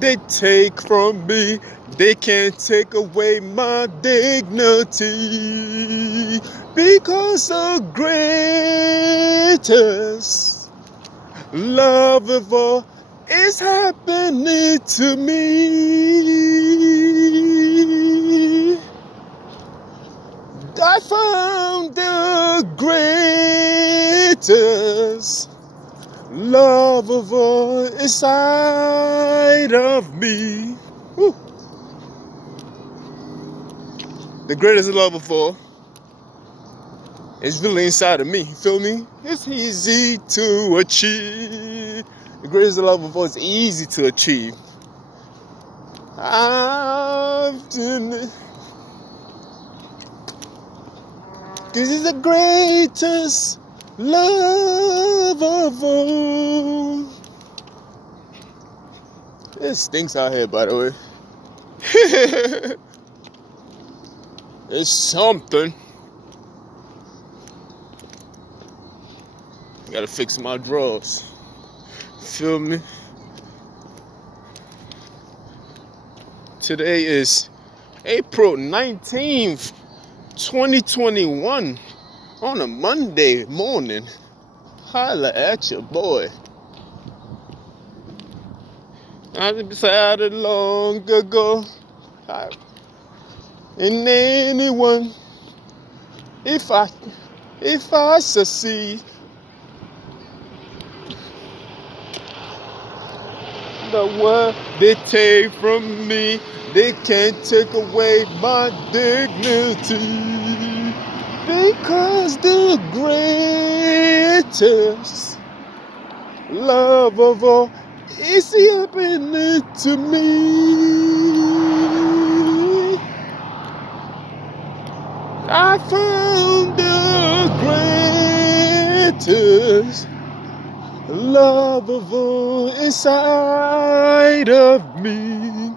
they take from me. They can't take away my dignity, because the greatest love of all is happening to me. I found the greatest love of all inside of me. Whew. The greatest love of all is really inside of me. You feel me? It's easy to achieve. The greatest love of all is easy to achieve. I've done it. 'Cause it's the greatest love of all. It stinks out here, by the way. It's something. Gotta fix my drawers. Feel me? Today is April 19th, 2021. On a Monday morning. Holla at your boy. I decided long ago, and anyone, if I succeed, the world they take from me, they can't take away my dignity, because the greatest love of all is happening to me. I found the greatest love of all inside of me.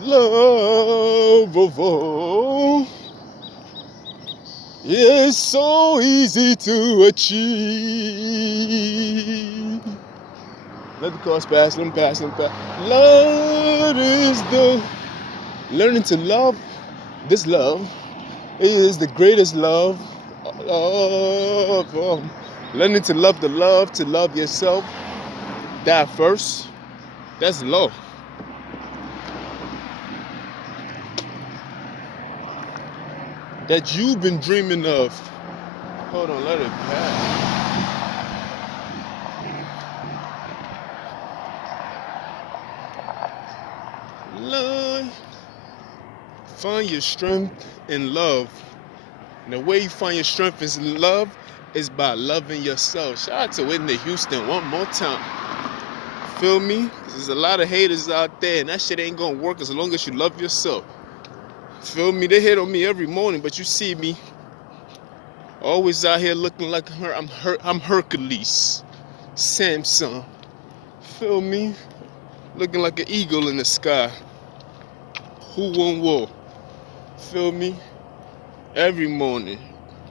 Love of all is so easy to achieve. Let the cars pass, let them pass, let them pass. Love is the learning to love. This love is the greatest love. Learning to love the love, to love yourself. That first. That's love. That you've been dreaming of. Hold on, let it pass. Love. Find your strength in love. And the way you find your strength in love is by loving yourself. Shout out to Whitney Houston one more time. Feel me? There's a lot of haters out there, and that shit ain't gonna work as long as you love yourself. Feel me? They hate on me every morning, but you see me always out here looking like her. I'm Hercules, Samson. Feel me? Looking like an eagle in the sky. Who won war? Feel me? Every morning.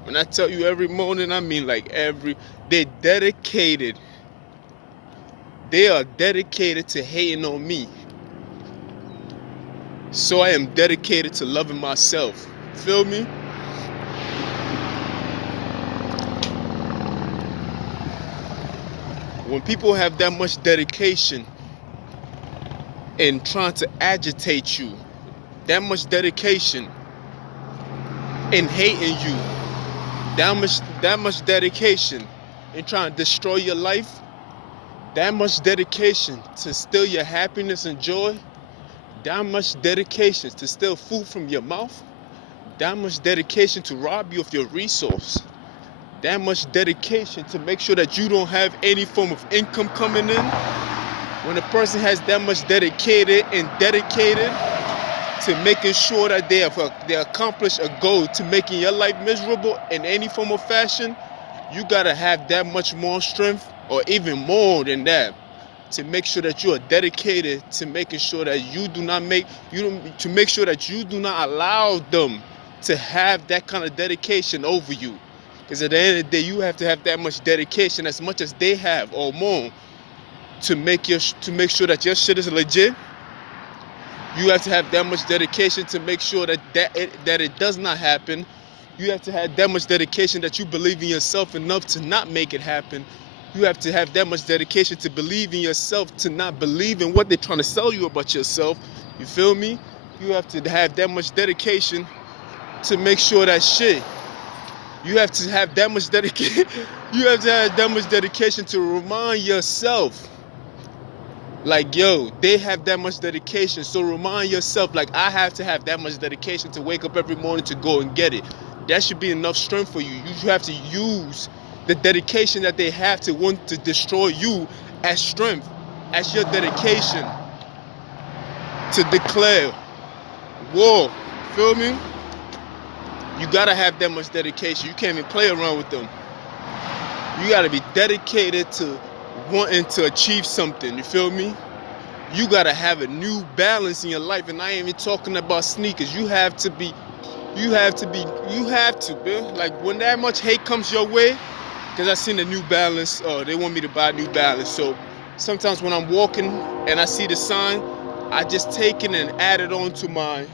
When I tell you every morning, I mean like they're dedicated. They are dedicated to hating on me. So I am dedicated to loving myself. Feel me? When people have that much dedication in trying to agitate you, that much dedication in hating you, that much dedication in trying to destroy your life, that much dedication to steal your happiness and joy, that much dedication to steal food from your mouth, that much dedication to rob you of your resource, that much dedication to make sure that you don't have any form of income coming in. When a person has that much dedicated to making sure that they accomplish a goal to making your life miserable in any form of fashion, you gotta have that much more strength, or even more than that, to make sure that you are dedicated to making sure that to make sure that you do not allow them to have that kind of dedication over you. Because at the end of the day, you have to have that much dedication as much as they have or more to make sure that your shit is legit. You have to have that much dedication to make sure that it does not happen. You have to have that much dedication that you believe in yourself enough to not make it happen. You have to have that much dedication to believe in yourself, to not believe in what they're trying to sell you about yourself. You feel me? You have to have that much dedication to make sure that shit. You have to have that much dedication. You have to have that much dedication to remind yourself, like, yo, they have that much dedication. So remind yourself, like, I have to have that much dedication to wake up every morning to go and get it. That should be enough strength for you. You have to use the dedication that they have to want to destroy you as strength, as your dedication to declare war. Feel me? You gotta have that much dedication. You can't even play around with them. You gotta be dedicated to wanting to achieve something. You feel me? You gotta have a new balance in your life, and I ain't even talking about sneakers. You have to, man. Like, when that much hate comes your way, because I seen the New Balance, they want me to buy New Balance. So sometimes when I'm walking and I see the sign, I just take it and add it on to my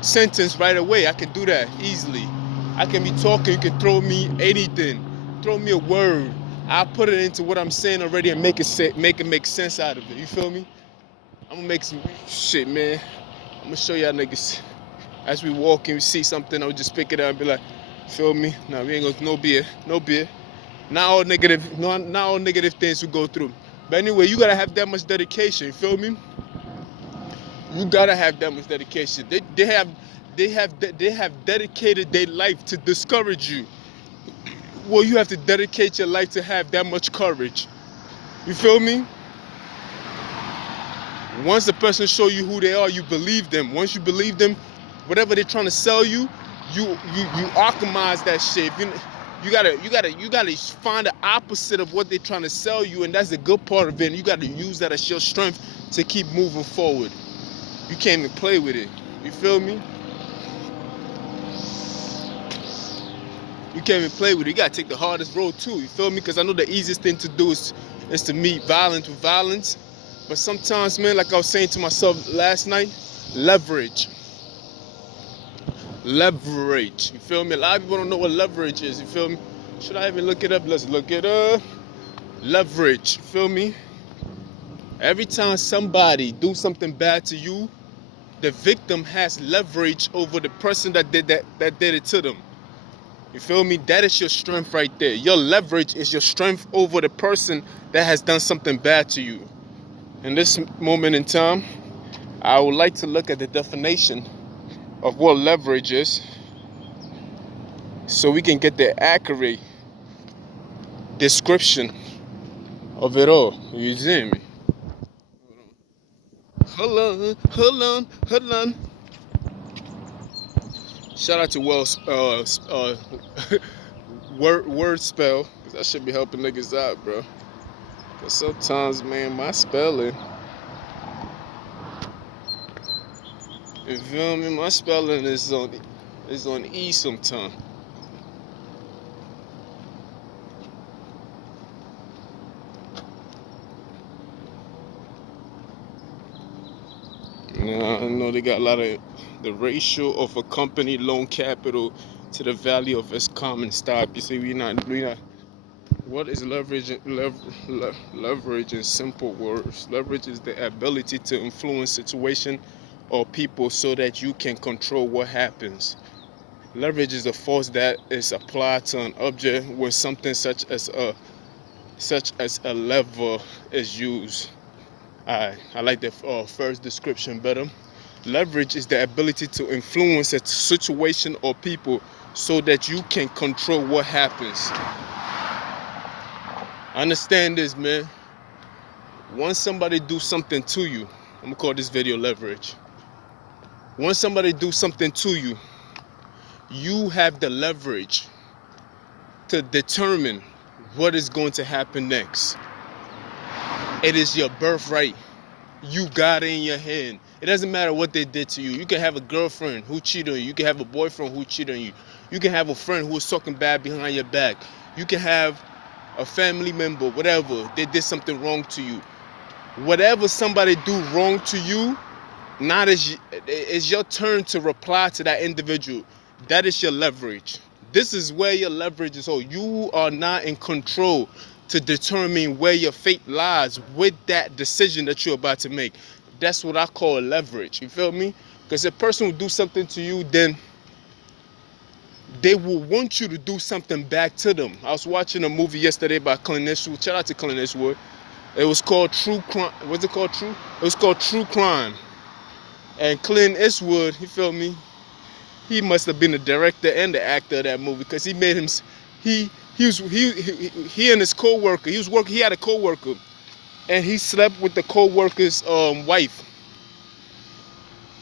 sentence right away. I can do that easily. I can be talking, you can throw me anything, throw me a word. I put it into what I'm saying already and make it make sense out of it. You feel me? I'm gonna make some shit, man. I'm gonna show y'all niggas. As we walk and we see something, I'll just pick it up and be like, feel me? Nah, we ain't gonna, no beer. Not all negative things we go through. But anyway, you gotta have that much dedication. You feel me? You gotta have that much dedication. They have dedicated their life to discourage you. Well, you have to dedicate your life to have that much courage. You feel me? Once a person show you who they are, you believe them. Once you believe them, whatever they're trying to sell you, you alchemize that shit. You gotta find the opposite of what they're trying to sell you, and that's the good part of it. And you gotta use that as your strength to keep moving forward. You can't even play with it. You feel me? You can't even play with it. You gotta take the hardest road too. You feel me? Because I know the easiest thing to do is to meet violence with violence. But sometimes, man, like I was saying to myself last night, leverage. Leverage. You feel me? A lot of people don't know what leverage is. You feel me? Should I even look it up? Let's look it up. Leverage. You feel me? Every time somebody do something bad to you, the victim has leverage over the person that did it to them. You feel me? That is your strength right there. Your leverage is your strength over the person that has done something bad to you. In this moment in time, I would like to look at the definition of what leverage is so we can get the accurate description of it all. You see me? Hold on. Shout out to Wells word spell. That should be helping niggas out, bro. Cause sometimes, man, my spelling, you feel me? My spelling is on E sometimes. I know they got a lot of the ratio of a company loan capital to the value of its common stock. You see, we not. What is leverage? Leverage in simple words. Leverage is the ability to influence situation or people so that you can control what happens. Leverage is a force that is applied to an object when something such as a lever is used. I like the first description better. Leverage is the ability to influence a situation or people so that you can control what happens. Understand this, man. Once somebody do something to you, I'm gonna call this video leverage. Once somebody do something to you, you have the leverage to determine what is going to happen next. It is your birthright. You got it in your hand. It doesn't matter what they did to you. You can have a girlfriend who cheated on you. You can have a boyfriend who cheated on you. You can have a friend who was talking bad behind your back. You can have a family member, whatever, they did something wrong to you. Whatever somebody do wrong to you, now it's your turn to reply to that individual. That is your leverage. This is where your leverage is. So you are not in control to determine where your fate lies with that decision that you're about to make. That's what I call leverage. You feel me? Because if a person will do something to you, then they will want you to do something back to them. I was watching a movie yesterday by Clint Eastwood. Shout out to Clint Eastwood. It was called True Crime. What's it called? It was called True Crime. And Clint Eastwood, you feel me? He must have been the director and the actor of that movie because he made him. He and his coworker. He was working. He had a coworker, and he slept with the coworker's wife.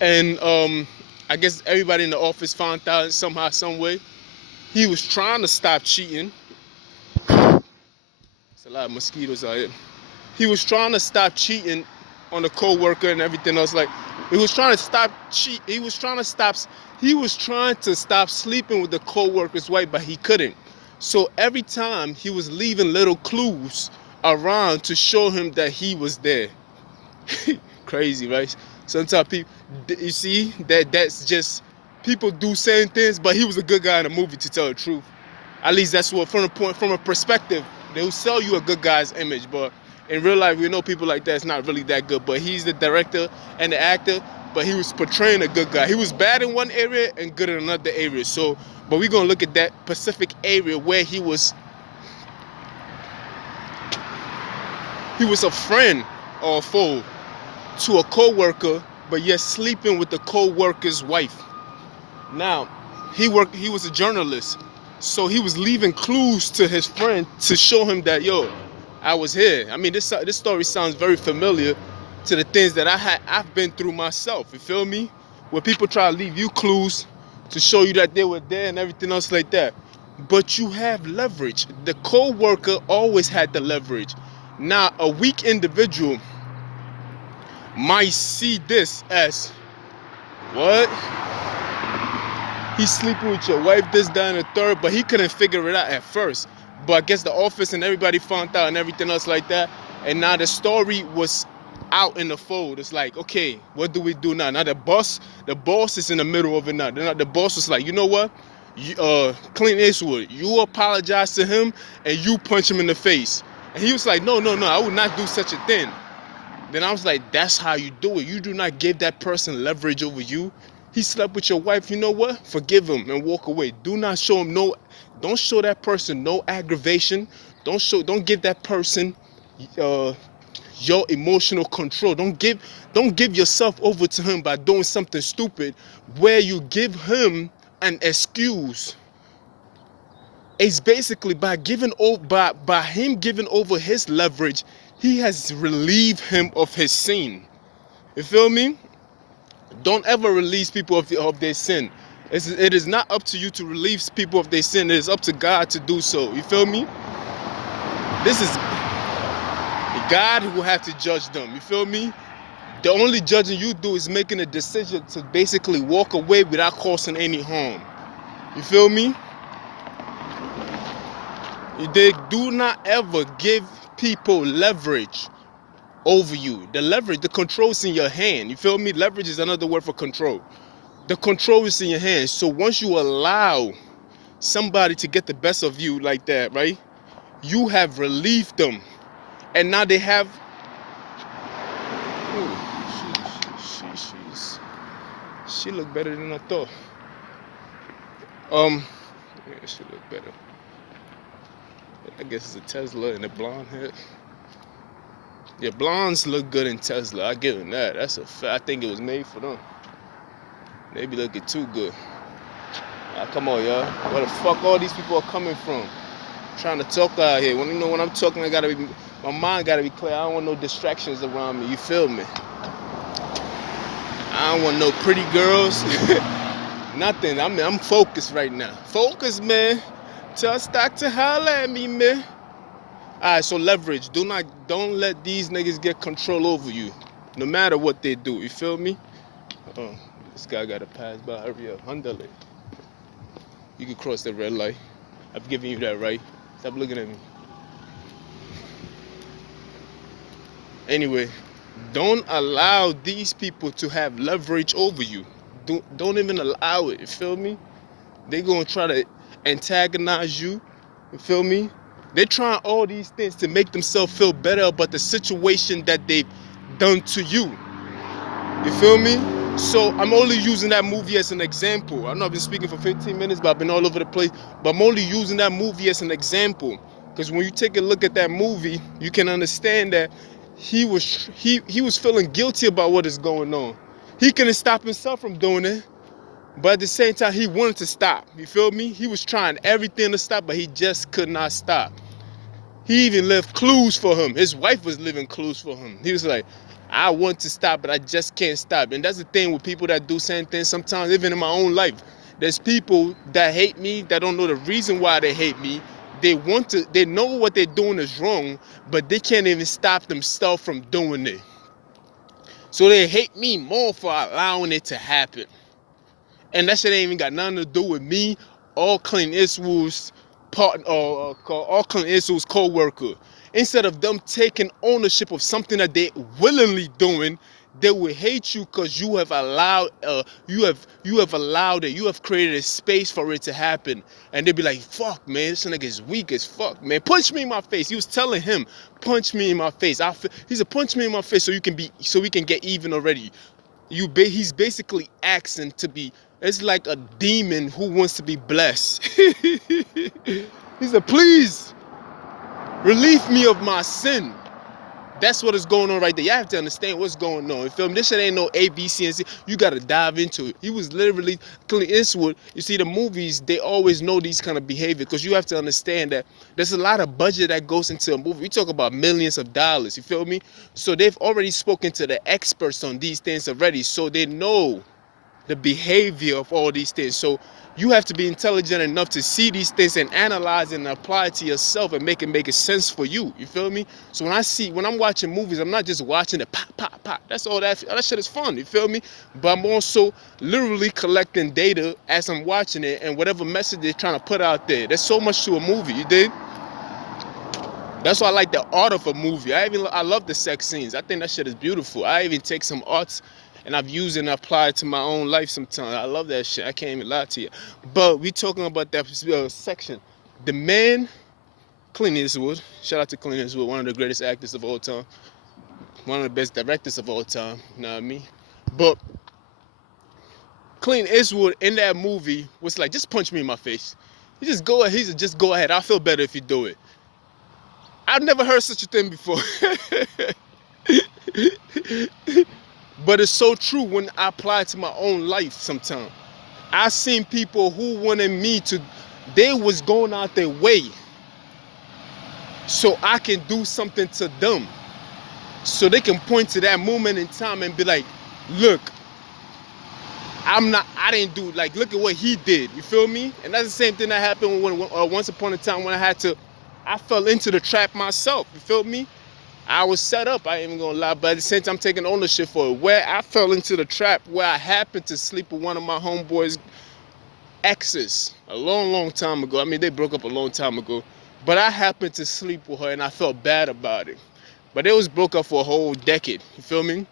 And I guess everybody in the office found out somehow, some way. He was trying to stop cheating. It's a lot of mosquitoes out here. He was trying to stop cheating on the coworker and everything else. Like he was trying to stop cheat. He was trying to stop sleeping with the coworker's wife, but he couldn't. So every time he was leaving little clues around to show him that he was there. Crazy, right? Sometimes people, you see, that's just people do certain things, but he was a good guy in the movie, to tell the truth. At least that's what, from a perspective, they'll sell you a good guy's image, but in real life, we know people like that. It's not really that good. But he's the director and the actor, but he was portraying a good guy. He was bad in one area and good in another area. So, but we're gonna look at that specific area where he was a friend or a foe to a co-worker, but yet sleeping with the co-worker's wife. Now, he was a journalist, so he was leaving clues to his friend to show him that, yo, I was here. I mean, this story sounds very familiar to the things that I've been through myself. You feel me? Where people try to leave you clues to show you that they were there and everything else like that. But you have leverage. The co-worker always had the leverage. Now, a weak individual might see this as, what? He's sleeping with your wife, this, that, and the third, but he couldn't figure it out at first. But I guess the office and everybody found out and everything else like that. And now the story was out in the fold. It's like, okay, what do we do now? Now the boss is in the middle of it now. The boss was like, you know what? Clint Eastwood, you apologize to him and you punch him in the face. And he was like, no, I would not do such a thing. Then I was like, that's how you do it. You do not give that person leverage over you. He slept with your wife, you know what? Forgive him and walk away. Do not show him don't show that person no aggravation. Don't give that person your emotional control. Don't give yourself over to him by doing something stupid where you give him an excuse. It's basically by him giving over his leverage, he has relieved him of his sin. You feel me? Don't ever release people of their sin. It is not up to you to release people of their sin. It is up to God to do so. You feel me? This is God who will have to judge them. You feel me? The only judging you do is making a decision to basically walk away without causing any harm. You feel me? They do not ever give people leverage over you. The control is in your hand. You feel me? Leverage is another word for control. The control is in your hands. So once you allow somebody to get the best of you like that, right? You have relieved them. And now they have... She looked better than I thought. Yeah, she looked better. I guess it's a Tesla and a blonde head. Yeah, blondes look good in Tesla. I give them that. That's a fact. I think it was made for them. They be looking too good. Come on, y'all. Where the fuck all these people are coming from? I'm trying to talk out here. When I'm talking, my mind gotta be clear. I don't want no distractions around me. You feel me? I don't want no pretty girls. Nothing. I'm focused right now. Focus, man. Tell Stock to holler at me, man. Alright, so leverage. Don't let these niggas get control over you. No matter what they do. You feel me? Oh, this guy gotta pass by. Hurry up. Handle it. You can cross the red light. I've given you that right. Stop looking at me. Anyway, don't allow these people to have leverage over you. Don't even allow it. You feel me? They gonna try to antagonize you. You feel me? They're trying all these things to make themselves feel better about the situation that they've done to you. You feel me? So I'm only using that movie as an example. I know I've been speaking for 15 minutes, but I've been all over the place. But I'm only using that movie as an example. Because when you take a look at that movie, you can understand that he was feeling guilty about what is going on. He couldn't stop himself from doing it, but at the same time, he wanted to stop. You feel me? He was trying everything to stop, but he just could not stop. He even left clues for him. His wife was leaving clues for him. He was like, I want to stop, but I just can't stop. And that's the thing with people that do certain things sometimes, even in my own life. There's people that hate me, that don't know the reason why they hate me. They know what they're doing is wrong, but they can't even stop themselves from doing it. So they hate me more for allowing it to happen. And that shit ain't even got nothing to do with me or Clint Eastwood's partner or Clint Eastwood's co-worker. Instead of them taking ownership of something that they willingly doing, they will hate you because you have created a space for it to happen. And they be like, fuck man, this nigga is weak as fuck, man. Punch me in my face. He was telling him, punch me in my face. He said, punch me in my face so we can get even already. He's basically asking to be. It's like a demon who wants to be blessed. He said, please relieve me of my sin. That's what is going on right there. You have to understand what's going on. You feel me? This shit ain't no A, B, C, and C. You got to dive into it. He was literally Clint Eastwood. You see, the movies, they always know these kind of behavior because you have to understand that there's a lot of budget that goes into a movie. We talk about millions of dollars. You feel me? So they've already spoken to the experts on these things already. So they know the behavior of all these things. So you have to be intelligent enough to see these things and analyze and apply it to yourself and make it sense for you. You feel me? So when I'm watching movies, I'm not just watching it pop, pop, pop. That's all that shit is fun. You feel me? But I'm also literally collecting data as I'm watching it and whatever message they're trying to put out there. There's so much to a movie, you dig? That's why I like the art of a movie. I love the sex scenes. I think that shit is beautiful. I even take some arts and I've used it and applied it to my own life sometimes. I love that shit. I can't even lie to you. But we talking about that section. The man, Clint Eastwood. Shout out to Clint Eastwood, one of the greatest actors of all time. One of the best directors of all time. You know what I mean? But Clint Eastwood in that movie was like, just punch me in my face. He said, just go ahead. I'll feel better if you do it. I've never heard such a thing before. But it's so true when I apply it to my own life sometimes. I seen people who wanted me to, they was going out their way so I can do something to them. So they can point to that moment in time and be like, look, I didn't do, like, look at what he did. You feel me? And that's the same thing that happened when once upon a time when I fell into the trap myself. You feel me? I was set up, I ain't even gonna lie, but at the same time, I'm taking ownership for it. Where I fell into the trap, where I happened to sleep with one of my homeboys' exes a long, long time ago. I mean, they broke up a long time ago, but I happened to sleep with her and I felt bad about it. But they was broke up for a whole decade, you feel me?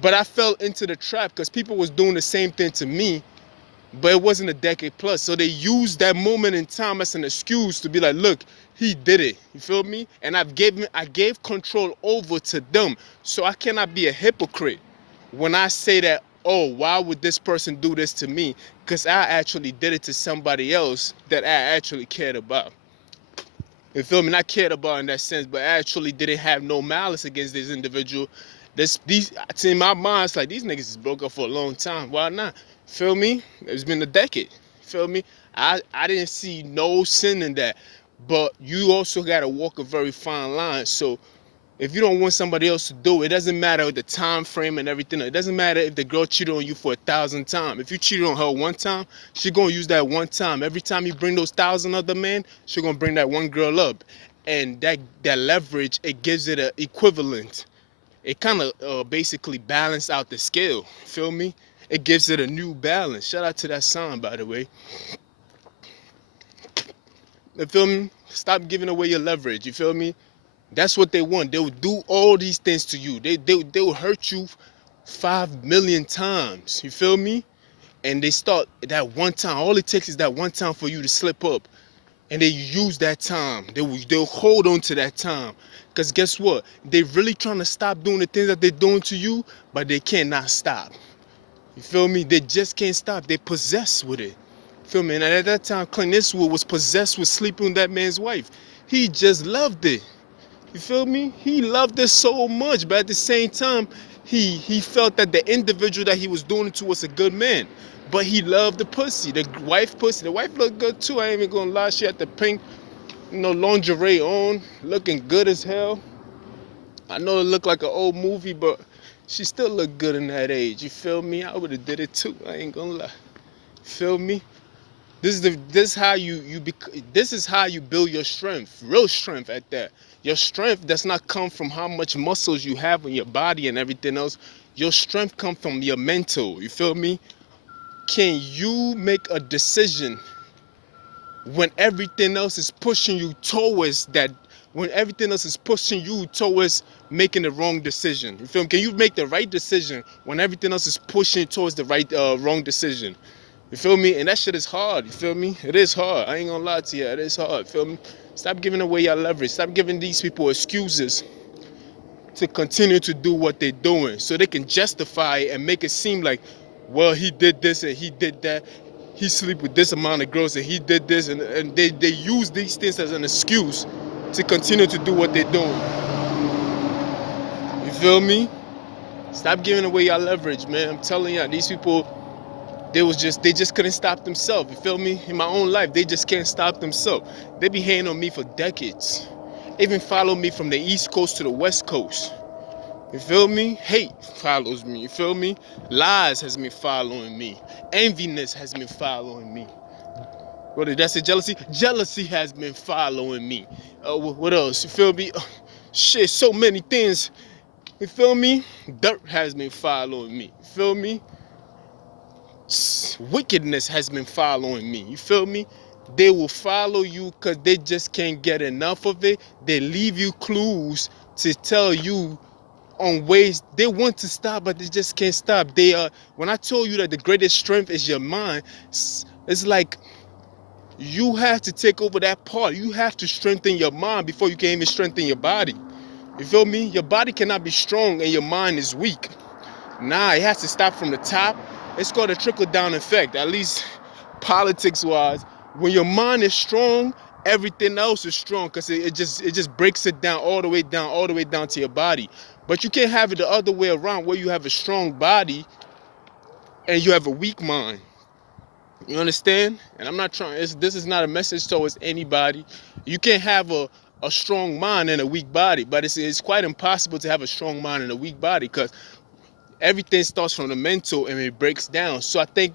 But I fell into the trap because people was doing the same thing to me, but it wasn't a decade plus. So they used that moment in time as an excuse to be like, look, he did it. You feel me? And I gave control over to them. So I cannot be a hypocrite when I say that, oh, why would this person do this to me? Because I actually did it to somebody else that I actually cared about. You feel me? Not cared about in that sense, but I actually didn't have no malice against this individual. In my mind, it's like, these niggas is broke up for a long time. Why not? Feel me? It's been a decade. Feel me? I didn't see no sin in that. But you also got to walk a very fine line. So if you don't want somebody else to do it, it doesn't matter the time frame and everything. It doesn't matter if the girl cheated on you for 1,000 times. If you cheated on her one time, she gonna use that one time. Every time you bring those 1,000 other men, she gonna bring that one girl up. And that leverage, it gives it an equivalent. It kind of basically balance out the scale. Feel me? It gives it a new balance. Shout out to that song, by the way. You feel me? Stop giving away your leverage. You feel me? That's what they want. They will do all these things to you. They will hurt you 5 million times. You feel me? And they start that one time. All it takes is that one time for you to slip up, and they use that time. They'll hold on to that time. Cause guess what? They really trying to stop doing the things that they're doing to you, but they cannot stop. You feel me? They just can't stop. They possessed with it. Feel me? And at that time, Clint Eastwood was possessed with sleeping with that man's wife. He just loved it. You feel me? He loved it so much, but at the same time, he felt that the individual that he was doing it to was a good man. But he loved the pussy, the wife pussy. The wife looked good too. I ain't even gonna lie. She had the pink, lingerie on, looking good as hell. I know it looked like an old movie, but she still looked good in that age. You feel me? I would have did it too. I ain't gonna lie. Feel me? This is how you build your strength, real strength at that. Your strength does not come from how much muscles you have in your body and everything else. Your strength comes from your mental. You feel me? Can you make a decision when everything else is pushing you towards that? When everything else is pushing you towards making the wrong decision. You feel me? Can you make the right decision when everything else is pushing towards the wrong decision? You feel me? And that shit is hard. You feel me? It is hard. I ain't gonna lie to you. It is hard. Feel me? Stop giving away your leverage. Stop giving these people excuses to continue to do what they're doing so they can justify it and make it seem like, well, he did this and he did that. He sleep with this amount of girls and he did this. And they use these things as an excuse to continue to do what they're doing. You feel me? Stop giving away your leverage, man. I'm telling you, these people, they just couldn't stop themselves. You feel me? In my own life, they just can't stop themselves. They be hating on me for decades. Even follow me from the East Coast to the West Coast. You feel me? Hate follows me. You feel me? Lies has been following me. Enviness has been following me. What did that say? Jealousy? Jealousy has been following me. What else? You feel me? Shit, so many things. You feel me? Dirt has been following me. You feel me? Wickedness has been following me. You feel me? They will follow you because they just can't get enough of it. They leave you clues to tell you on ways they want to stop, but they just can't stop. When I told you that the greatest strength is your mind, it's like you have to take over that part. You have to strengthen your mind before you can even strengthen your body. You feel me? Your body cannot be strong and your mind is weak. Nah, it has to stop from the top. It's called a trickle-down effect, at least politics-wise. When your mind is strong, everything else is strong because it just breaks it down all the way down to your body. But you can't have it the other way around where you have a strong body and you have a weak mind. You understand? And I'm not trying, this is not a message towards anybody. You can't have a strong mind and a weak body, but it's quite impossible to have a strong mind and a weak body because everything starts from the mental and it breaks down. So I think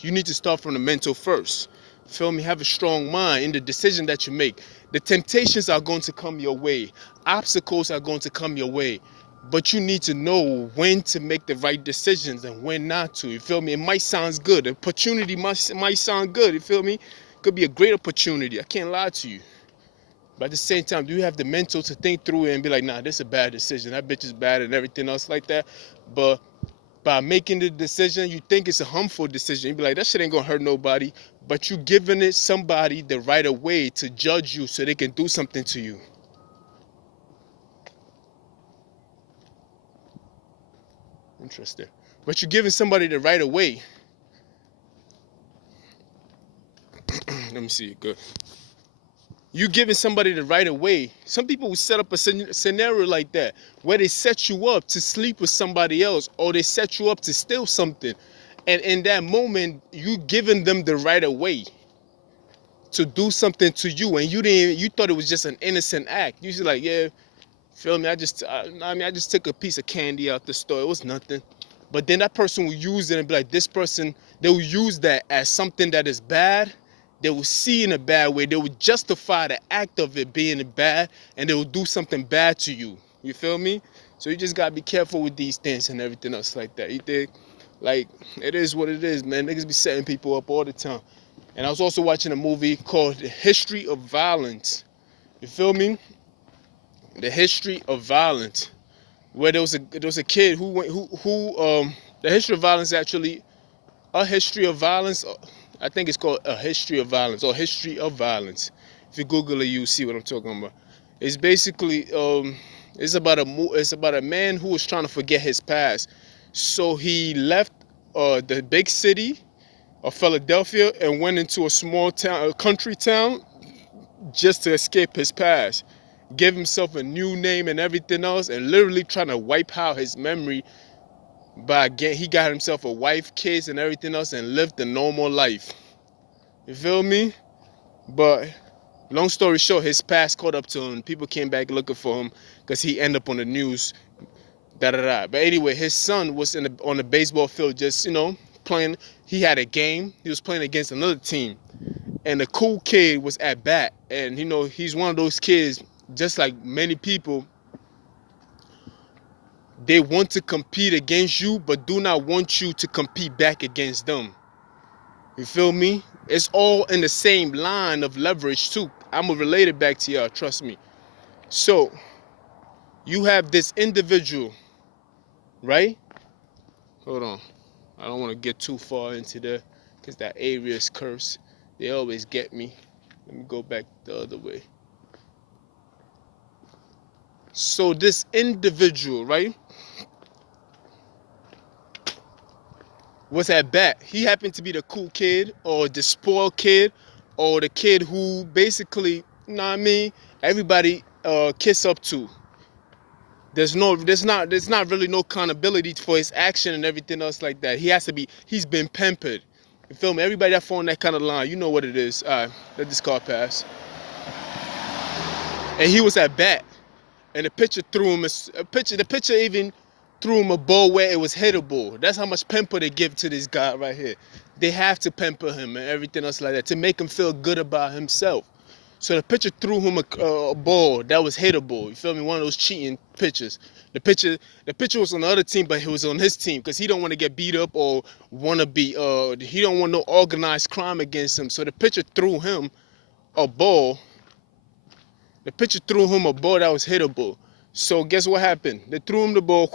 you need to start from the mental first. Feel me? Have a strong mind in the decision that you make. The temptations are going to come your way. Obstacles are going to come your way. But you need to know when to make the right decisions and when not to. You feel me? It might sound good. The opportunity might sound good. You feel me? Could be a great opportunity. I can't lie to you. But at the same time, do you have the mental to think through it and be like, nah, this is a bad decision. That bitch is bad and everything else like that. But by making the decision, you think it's a harmful decision. You be like, that shit ain't gonna hurt nobody. But you giving it somebody the right of way to judge you so they can do something to you. Interesting. But you're giving somebody the right of way. Let me see. Good. You giving somebody the right of way. Some people will set up a scenario like that where they set you up to sleep with somebody else or they set you up to steal something. And in that moment, you giving them the right of way to do something to you, and you thought it was just an innocent act. You just like, yeah, feel me? I just took a piece of candy out the store. It was nothing. But then that person will use it and be like, this person, they will use that as something that is bad. They will see in a bad way. They will justify the act of it being bad, and they will do something bad to you. You feel me? So you just gotta be careful with these things and everything else like that. You think? Like, it is what it is, man. Niggas be setting people up all the time. And I was also watching a movie called The History of Violence. You feel me? The history of violence, where there was a kid who went the history of violence, actually a history of violence. I think it's called A History of Violence or History of Violence. If you Google it, you see what I'm talking about. It's basically it's about a man who was trying to forget his past. So he left the big city of Philadelphia and went into a small town, a country town, just to escape his past, give himself a new name and everything else, and literally trying to wipe out his memory by he got himself a wife, kids, and everything else, and lived a normal life. You feel me? But long story short, his past caught up to him. People came back looking for him because he ended up on the news. But anyway, his son was on the baseball field, just playing. He had a game. He was playing against another team, and the cool kid was at bat. And he's one of those kids, just like many people. They want to compete against you, but do not want you to compete back against them. You feel me? It's all in the same line of leverage too. I'm gonna relate it back to y'all, trust me. So you have this individual, right? Hold on. I don't want to get too far into there because that area is cursed. They always get me. Let me go back the other way. So this individual, right, was at bat. He happened to be the cool kid or the spoiled kid or the kid who basically, everybody kiss up to. There's not really no accountability for his action and everything else like that. He's been pampered. You feel me? Everybody that falling that kind of line, you know what it is. All right, let this car pass. And he was at bat, and the pitcher threw him the pitcher even threw him a ball where it was hittable. That's how much pamper they give to this guy right here. They have to pamper him and everything else like that to make him feel good about himself. So the pitcher threw him a ball that was hittable. You feel me? One of those cheating pitchers. The pitcher was on the other team, but he was on his team because he don't want to get beat up or want to be. He don't want no organized crime against him. So the pitcher threw him a ball. The pitcher threw him a ball that was hittable. So guess what happened? They threw him the ball.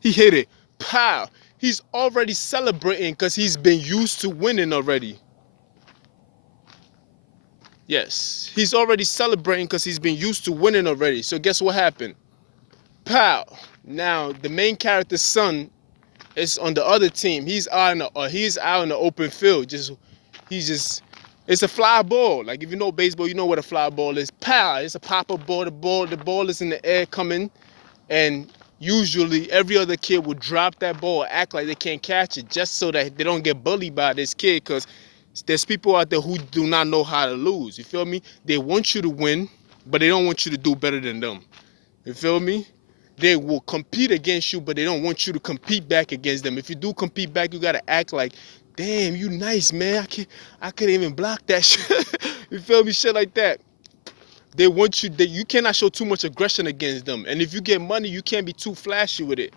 He hit it. Pow! He's already celebrating because he's been used to winning already. Yes, he's already celebrating because he's been used to winning already. So guess what happened? Pow! Now the main character's son is on the other team. He's out in the open field. It's a fly ball. Like if you know baseball, you know what a fly ball is. Pow! It's a pop-up ball. The ball is in the air coming, and usually every other kid would drop that ball, act like they can't catch it, just so that they don't get bullied by this kid, because there's people out there who do not know how to lose. You feel me? They want you to win, but they don't want you to do better than them. You feel me? They will compete against you, but they don't want you to compete back against them. If you do compete back, you gotta act like, damn, you nice, man. I couldn't even block that shit. You feel me? Shit like that. They want you cannot show too much aggression against them. And if you get money, you can't be too flashy with it.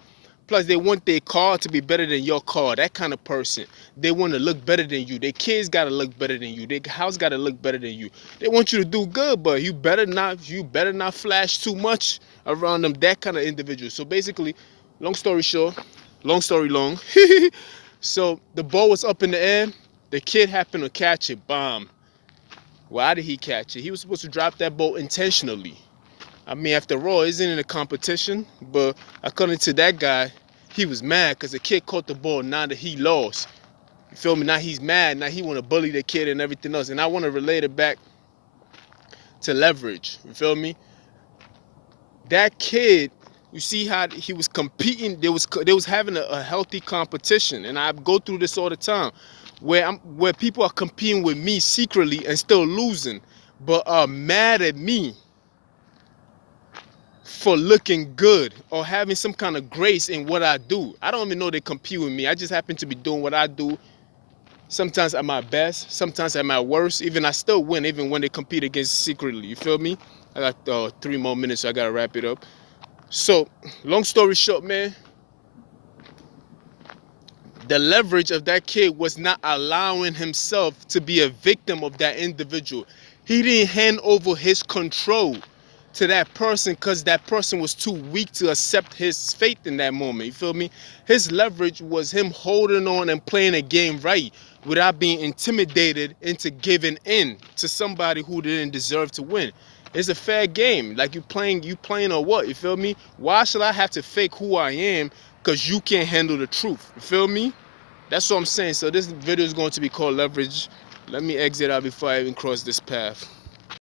Plus, they want their car to be better than your car. That kind of person. They want to look better than you. Their kids got to look better than you. Their house got to look better than you. They want you to do good, but you better not flash too much around them. That kind of individual. So basically, long story short, long story long. So the ball was up in the air. The kid happened to catch it. Bomb. Why did he catch it? He was supposed to drop that ball intentionally. I mean, after all, isn't it a competition? But according to that guy, he was mad because the kid caught the ball. Now that he lost, you feel me? Now he's mad. Now he want to bully the kid and everything else. And I want to relate it back to leverage. You feel me? That kid, you see how he was competing. They was having a healthy competition, and I go through this all the time, where people are competing with me secretly and still losing, but are mad at me for looking good or having some kind of grace in what I do. I don't even know they compete with me. I just happen to be doing what I do. Sometimes at my best, sometimes at my worst. Even I still win, even when they compete against secretly. You feel me? I got 3 more minutes, so I gotta wrap it up. So, long story short, man, the leverage of that kid was not allowing himself to be a victim of that individual. He didn't hand over his control to that person because that person was too weak to accept his faith in that moment. You feel me? His leverage was him holding on and playing a game right without being intimidated into giving in to somebody who didn't deserve to win. It's a fair game. Like you playing or what? You feel me? Why should I have to fake who I am because you can't handle the truth? You feel me? That's what I'm saying. So this video is going to be called Leverage. Let me exit out before I even cross this path.